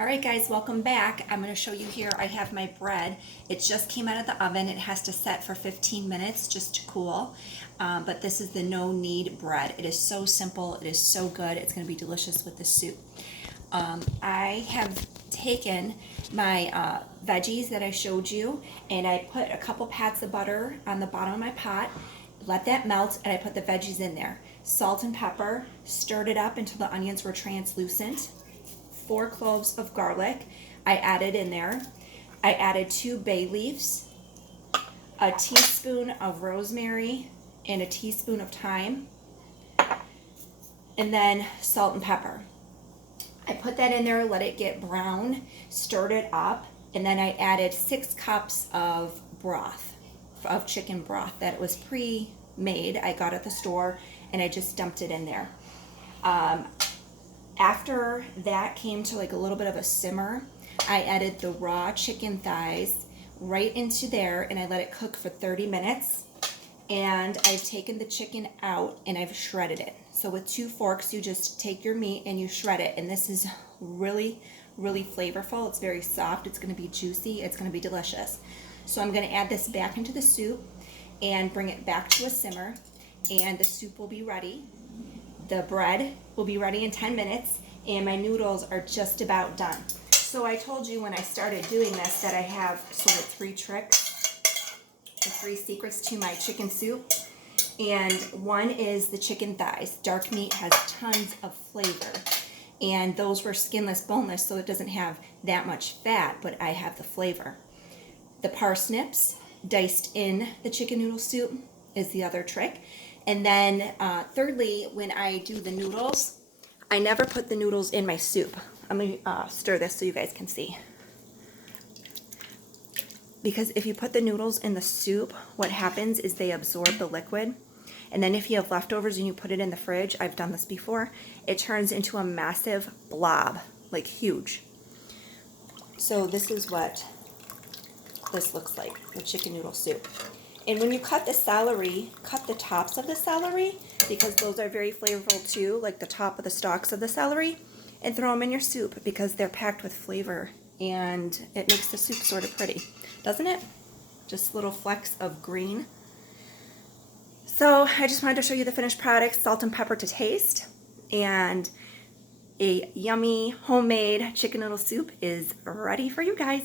All right guys, welcome back. I'm going to show you here, I have my bread. It just came out of the oven. It has to set for 15 minutes just to cool. But this is the no knead bread. It is so simple. It is so good. It's going to be delicious with the soup. I have taken my veggies that I showed you, and I put a couple pats of butter on the bottom of my pot, let that melt, and I put the veggies in there. Salt and pepper, stirred it up until the onions were translucent. 4 cloves of garlic I added in there. I added 2 bay leaves, a teaspoon of rosemary, and a teaspoon of thyme, and then salt and pepper. I put that in there, let it get brown, stirred it up, and then I added 6 cups of broth, of chicken broth that was pre-made. I got at the store, and I just dumped it in there. After that came to like a little bit of a simmer, I added the raw chicken thighs right into there, and I let it cook for 30 minutes. And I've taken the chicken out and I've shredded it. So with 2 forks, you just take your meat and you shred it. And this is really, really flavorful. It's very soft. It's going to be juicy. It's going to be delicious. So I'm going to add this back into the soup and bring it back to a simmer, and the soup will be ready. The bread will be ready in 10 minutes, and my noodles are just about done. So I told you when I started doing this that I have sort of 3 tricks, or 3 secrets to my chicken soup. And one is the chicken thighs. Dark meat has tons of flavor. And those were skinless, boneless, so it doesn't have that much fat, but I have the flavor. The parsnips diced in the chicken noodle soup is the other trick. And then thirdly, when I do the noodles, I never put the noodles in my soup. I'm going to stir this so you guys can see. Because if you put the noodles in the soup, what happens is they absorb the liquid. And then if you have leftovers and you put it in the fridge, I've done this before, it turns into a massive blob, like huge. So this is what this looks like, the chicken noodle soup. And when you cut the celery, cut the tops of the celery, because those are very flavorful too, like the top of the stalks of the celery, and throw them in your soup because they're packed with flavor, and it makes the soup sort of pretty, doesn't it? Just little flecks of green. So I just wanted to show you the finished product, salt and pepper to taste, and a yummy homemade chicken noodle soup is ready for you guys.